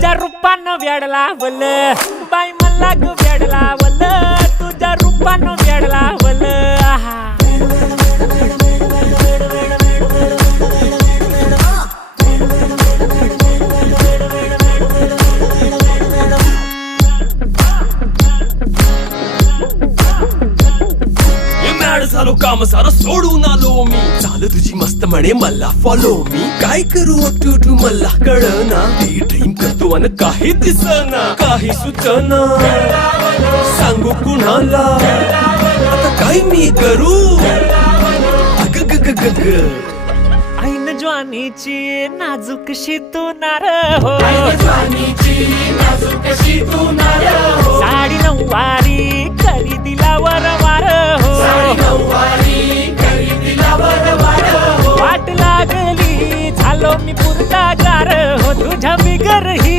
तुझ्या रूपानं वेड लावल बाई मला ग वेड लावल तुझ्या रूपानं वेड लावल आहा झालो काम सारं सोडून आलो मी चाल तुझी मस्त म्हणे मला फॉलो मी काय करू टू मला कळना ती ड्रीम करतो अन काही दिसना काही सुचना सांगू कुणाला आता काय मी करू अग ग ग ग ग ऐन ज्वानीची नाजूकशी तू नार हो साडी नऊवारी करी दिला वरवार हो वाट लागली झालो मी पुरता गार हो तुझ्या बिगर ही